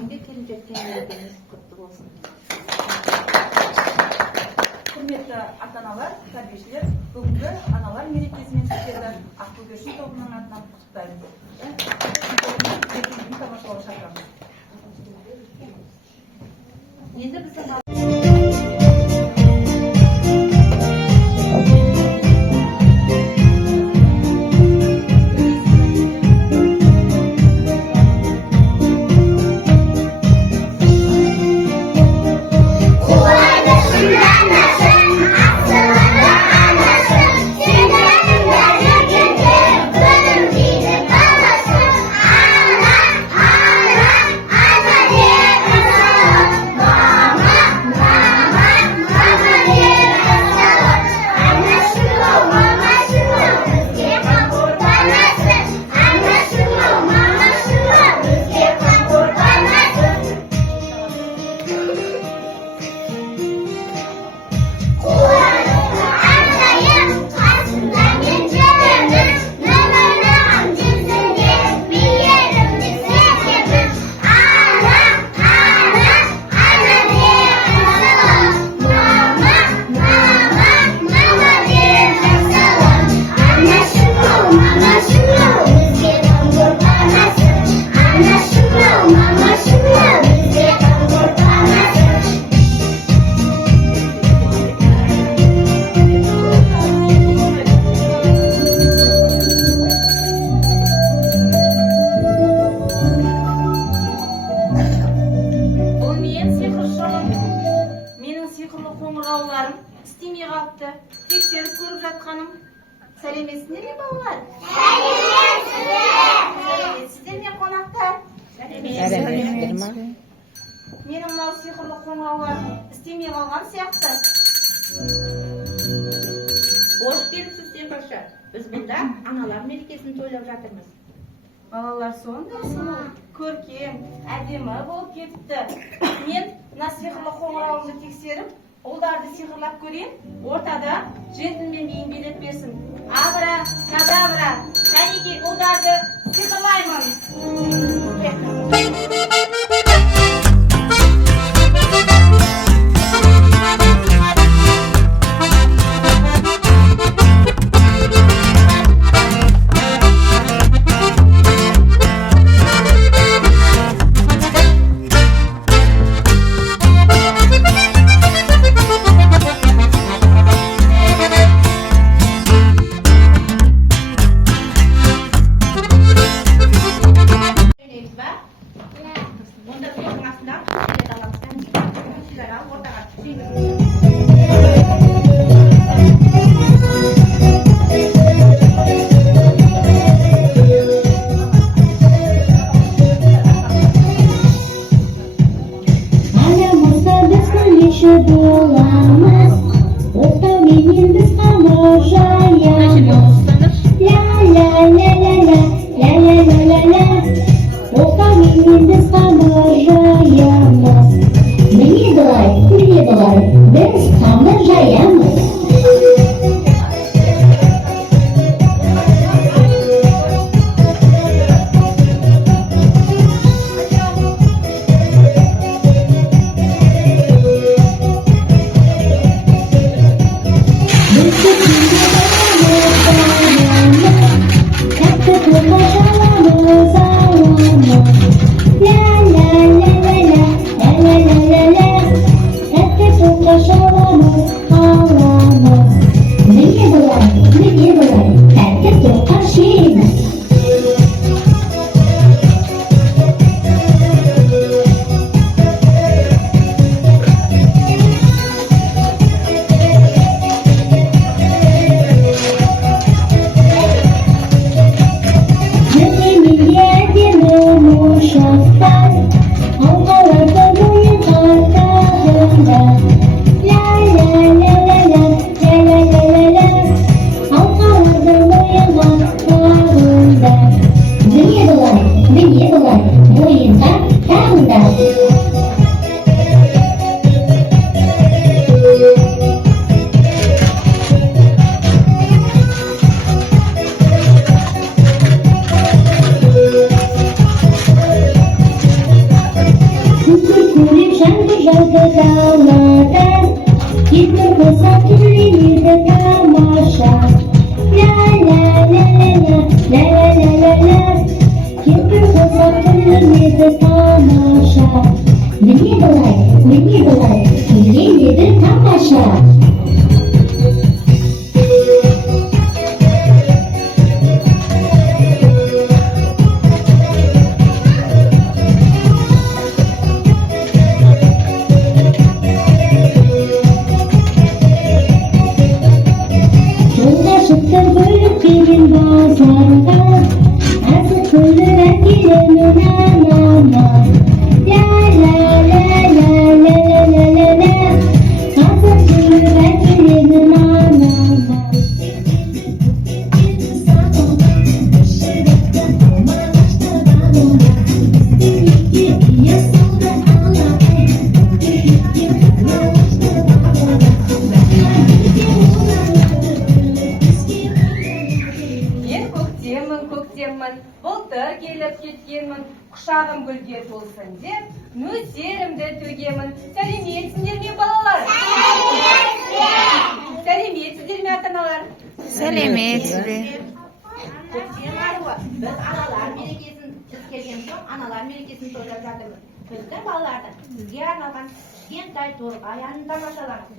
бүгінге келіп жеткен мерекеміз құтты болсын. Құрметті ата-аналар, тәрбиешілер, бүгінгі аналар мерекесімен сіздерді Ақкөгершін тобының атынан құттықтаймыз. Мерекені тамашалауға шақырамыз. Енді біздің істемей қалыпты. Тексеріп көріп жатқаным. Сәлеметсіздер ме балалар? Сәлеметсіздер ме қонақтар? Сәлеметсіздер ме? Менің мынау сиқырлы қоңырауларым істемей қалған сияқты. Қош келіпсіз сиқыршы. Біз бұнда аналар мерекесін тойлап жатырмыз. Балалар сондай сұлу, көркем, әдемі болып кетіпті. Мен мына сиқырлы қоңырауымды тексеріп, ұлдарды сиқырлап көрейін, ортада джентльмен биін билеп берсін. Абра, кадабра, кәнеки ұлдарды сиқырлаймын. Sürüp şarkı şarkı dağlarda Gitme kısa türlüğünde tamaşa La la la la la la la la la Gitme kısa türlüğünde tamaşa Mini balay, türlüğünde tamaşa Şıktır bölüp gelin bazarda Azık kılırak gidelim anama La la la la la la la la la Azık kılırak gidelim anama көктеммін, былтыр келіп кеткенмін, құшағым гүлге толсын деп, нөсерімді төгемін. Сәлеметсіңдер ме балалар? Сәлеметсіздер ме ата-аналар? Сәлеметсіздер. Көктем аюы, біз аналар мерекесін біз келген соң аналар мерекесін тойлап жатырмыз. Біздің балалардың сізге арналған кішкентай торғай әнін тамашалаңыз.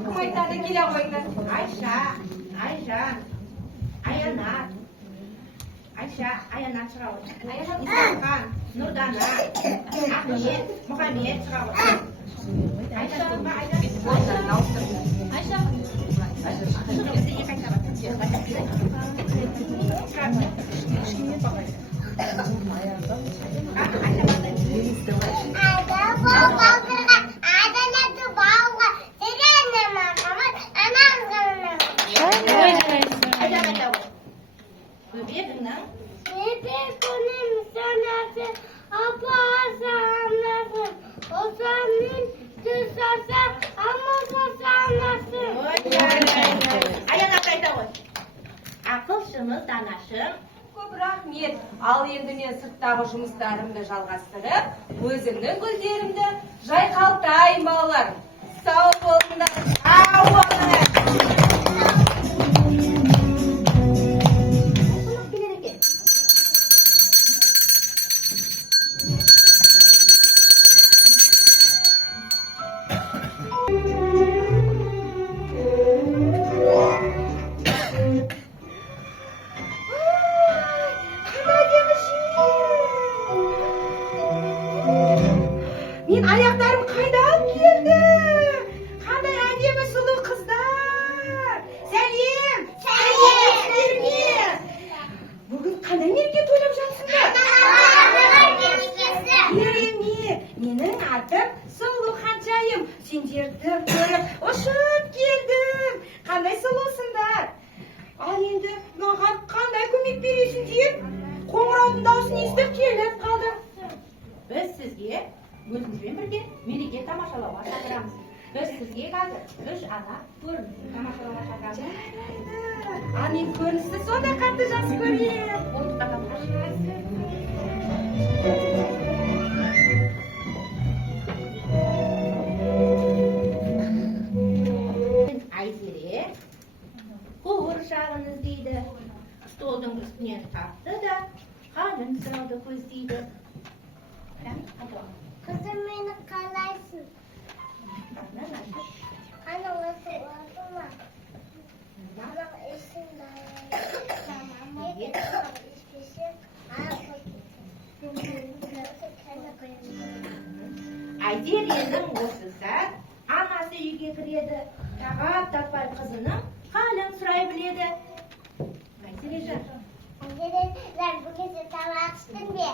Кім айтады, келе қойыңдар. Айша, Айжан, Аянат, Айша, Аянат шыға отыр. Исламхан, Нұрдана, Ахмет, Мұхаммед шыға отыр. Айша, ақылшымыз, данашым. Көп рахмет. Ал енді мен сырттағы жұмыстарымды жалғастырып, өзімнің гүлдерімді жайқалтайын балалар. Сау болыңдар. Сау болыңдар. Мен аяқтарым қайдан келді? Қандай әдемі сұлу қыздар. Сәлем. Сәлеметсіздерме? Бүгін қандай мереке тойлап жатсыңдар? Керемет. Менің атым Сұлу Ханшайым. Сендерді көріп ұшып келдім. Қандай сұлусыңдар? Ал енді маған қандай көмек бересіңдер? Анамыздың даусын естіп келіп қалдым. Біз сізге өзімізбен бірге мереке тамашалауға шақырамыз. Біз сізге қазір 3 ана көрінісін тамашалауға шақырамыз. Ане көріністі сонда қатты жақсы көрем. Айзере қуыршағын іздейді, столдың үстінен тапты да қалың сұрауды көздейді. Kızım beni kalaysın. Ana orası oldu mu? Ana eşim tamam. Hiçbir şey. Ana Айзеренің осы сәт анасы үйге кіреді. Тағат таппай қызының қалың сұрай біледі. Айзережан, Anneler bu gece tava açtın mı?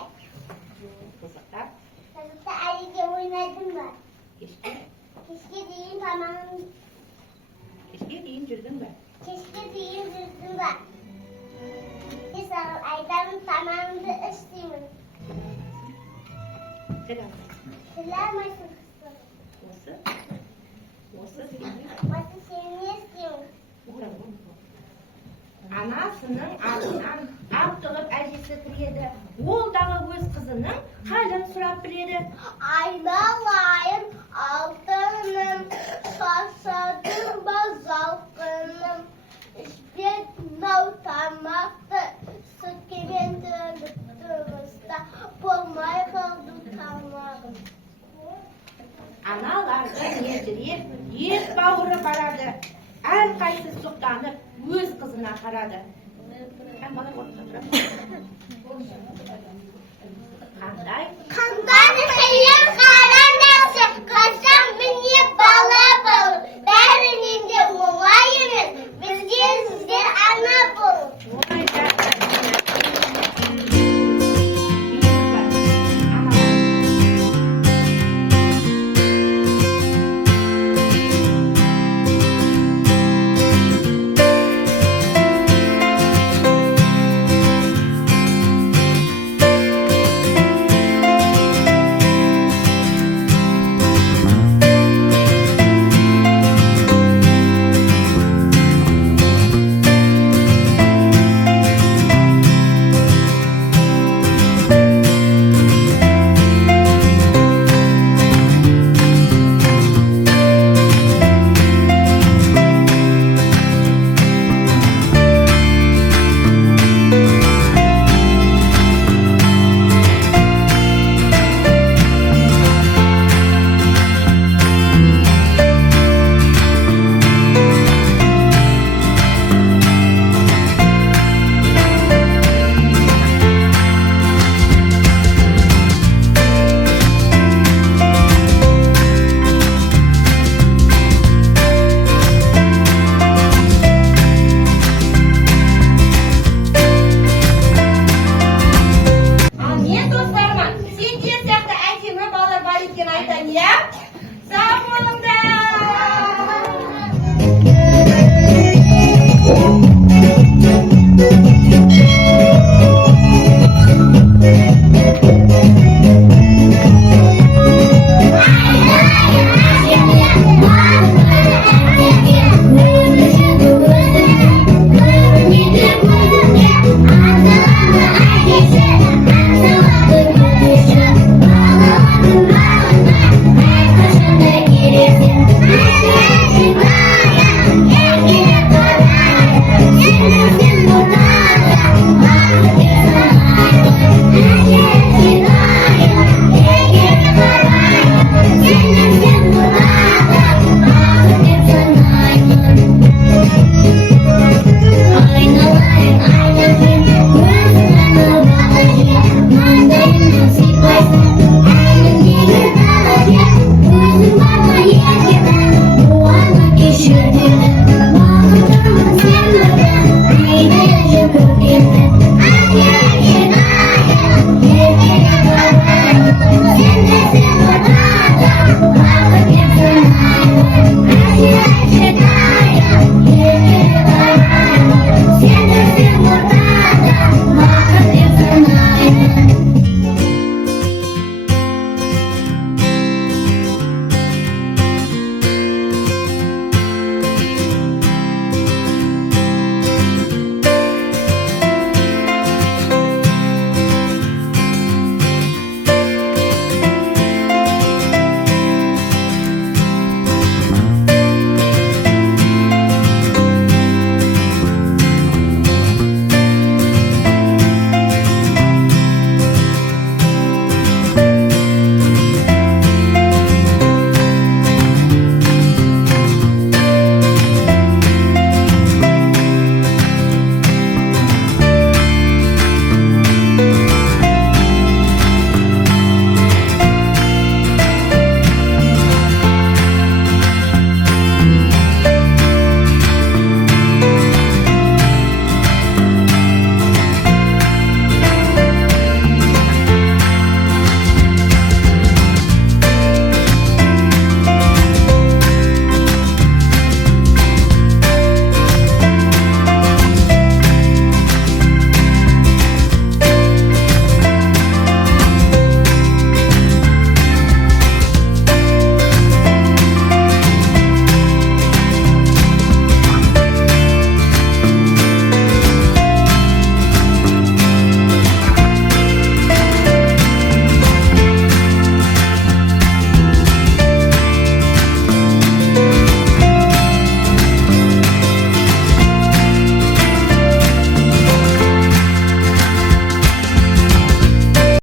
қызықтап, Çocukta Ali'de oynadın mı? кешке Keşke tamam. дейін жүрдің бе? Keşke düzdün mü? Biz aydan tamamını içtiğimiz. Siler misin kızım? Осы Batı seni ne istiyorsun? анасының алдынан аптығып әжесі кіреді. Ол дағы өз қызының халін сұрап біледі. Aynalayım altınım, şaşadım bazalkınım. Bir navtamaktı, süt kimin dönüktüğümüzde, bulmay kaldı tamamım. Аналардың ежіреп, ет бауыры барады. Әрқайсысы сұқтанып, өз қызына қарады. Бала қорқып тұрады.